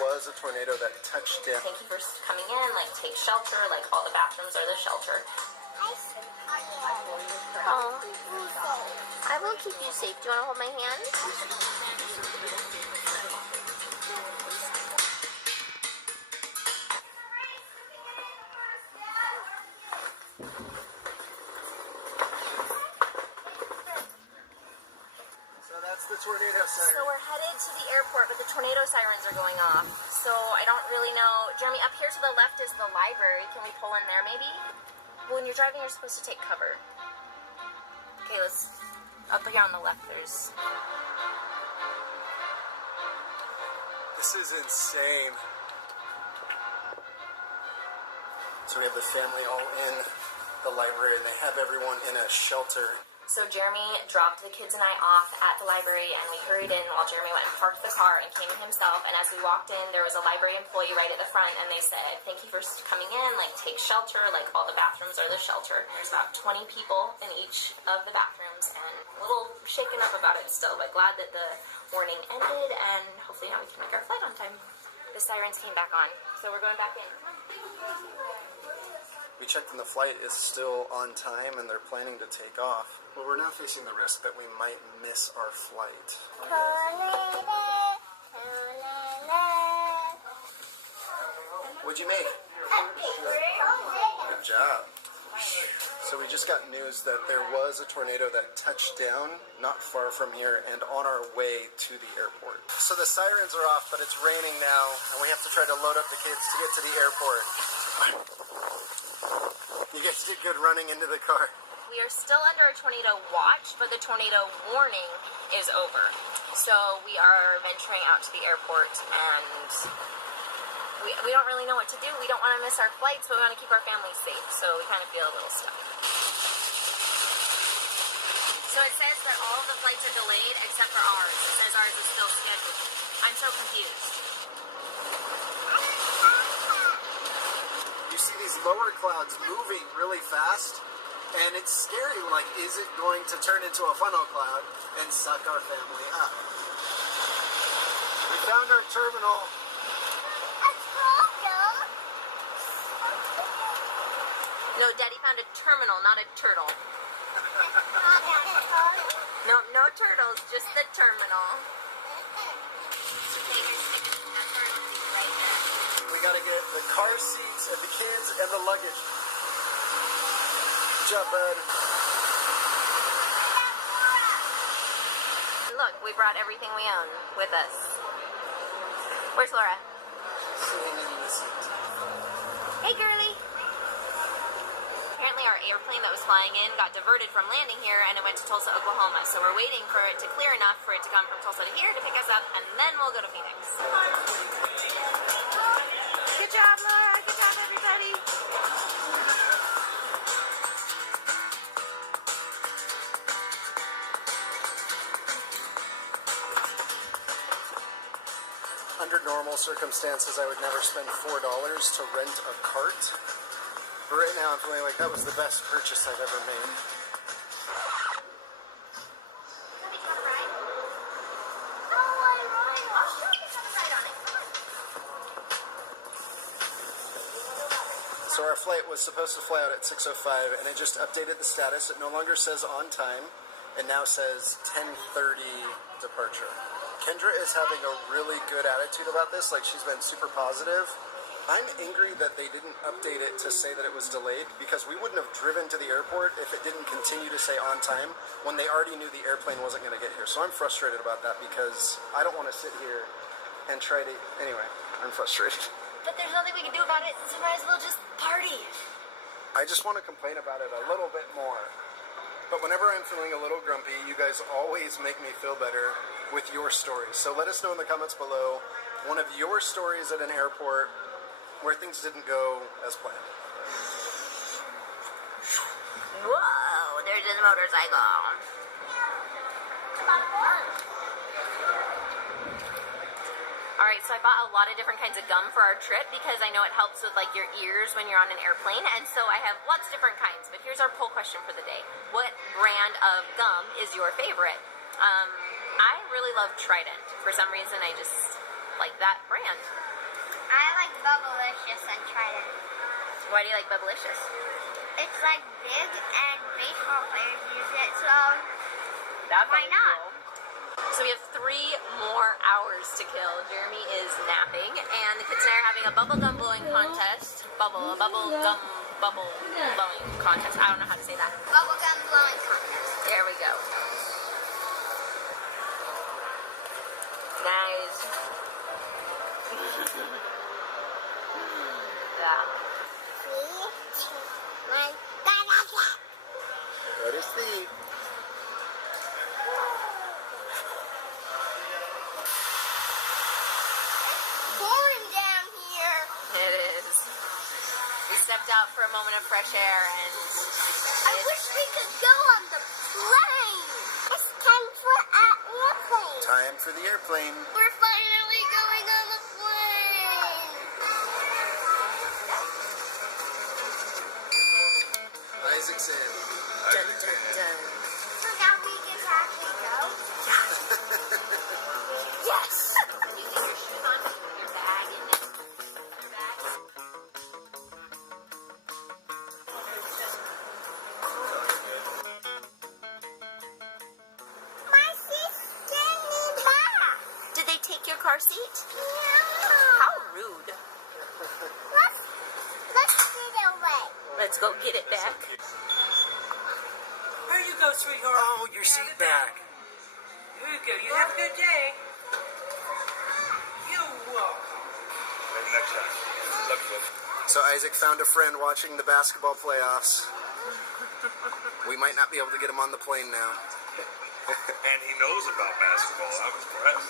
was a tornado that touched down. Thank you for coming in, like, take shelter, like, all the bathrooms are the shelter. Oh, I will keep you safe. Do you want to hold my hand? The tornado siren. So we're headed to the airport, but the tornado sirens are going off. So I don't really know. Jeremy, up here to the left is the library. Can we pull in there maybe? When you're driving, you're supposed to take cover. Okay, let's... Up here on the left, there's... This is insane. So we have the family all in the library, and they have everyone in a shelter. So Jeremy dropped the kids and I off at the library, and we hurried in while Jeremy went and parked the car and came in himself. And as we walked in, there was a library employee right at the front, and they said, thank you for coming in, like, take shelter, like, all the bathrooms are the shelter. There's about 20 people in each of the bathrooms, and a little shaken up about it still, but glad that the warning ended, and hopefully now we can make our flight on time. The sirens came back on, so we're going back in. We checked and the flight is still on time and they're planning to take off. But we're now facing the risk that we might miss our flight. What'd you make? Good job. So we just got news that there was a tornado that touched down not far from here and on our way to the airport. So the sirens are off, but it's raining now and we have to try to load up the kids to get to the airport. You guys did good running into the car. We are still under a tornado watch, but the tornado warning is over. So we are venturing out to the airport, and we don't really know what to do. We don't want to miss our flights, but we want to keep our families safe, so we kind of feel a little stuck. So it says that all of the flights are delayed except for ours. It says ours is still scheduled. I'm so confused. You see these lower clouds moving really fast, and it's scary. Like, is it going to turn into a funnel cloud and suck our family up? We found our terminal. No, Daddy found a terminal, not a turtle. No, no turtles, just the terminal. We gotta get the car seats and the kids and the luggage. Good job, bud. Look, we brought everything we own with us. Where's Laura? Sitting in the seat. Hey, girly. Apparently our airplane that was flying in got diverted from landing here, and it went to Tulsa, Oklahoma. So we're waiting for it to clear enough for it to come from Tulsa to here to pick us up, and then we'll go to Phoenix. Good job, Laura. Good job, everybody. Under normal circumstances, I would never spend $4 to rent a cart. But right now, I'm feeling like that was the best purchase I've ever made. So our flight was supposed to fly out at 6:05, and it just updated the status. It no longer says on time. It now says 10:30 departure. Kendra is having a really good attitude about this. Like, she's been super positive. I'm angry that they didn't update it to say that it was delayed, because we wouldn't have driven to the airport if it didn't continue to say on time when they already knew the airplane wasn't going to get here. So I'm frustrated about that, because I don't want to sit here and try to... Anyway, I'm frustrated. But there's nothing we can do about it, so might as well just party. I just want to complain about it a little bit more. But whenever I'm feeling a little grumpy, you guys always make me feel better with your stories. So let us know in the comments below one of your stories at an airport where things didn't go as planned. Whoa, there's his motorcycle. Alright, so I bought a lot of different kinds of gum for our trip because I know it helps with, like, your ears when you're on an airplane, and so I have lots of different kinds. But here's our poll question for the day. What brand of gum is your favorite? I really love Trident. For some reason, I like that brand. I like Bubblicious and Trident. Why do you like Bubblicious? It's like big and baseball players use it, so That's why not? Cool. So we have 3 more hours to kill. Jeremy is napping, and the kids and I are having a bubble gum blowing contest. Bubble blowing contest. I don't know how to say that. Bubblegum blowing contest. There we go. Nice. Yeah. 3, 2, 1, go! Go to sleep. Pouring down here. It is. We stepped out for a moment of fresh air, and I wish we could go on the plane. It's time for our airplane. Time for the airplane. We're finally going on the plane. Isaac's in. dun, dun, dun. So now we can actually go? Yes! You get your shoes on, your bag, and then your bag. My sister needs back. Did they take your car seat? No. How rude. Let's get away. Let's go get it back. Here you go, sweetheart. Oh, your seat back. Here you go. You have a good day. You're welcome. Maybe next time. Love you, bud. So Isaac found a friend watching the basketball playoffs. We might not be able to get him on the plane now. And he knows about basketball. I was impressed.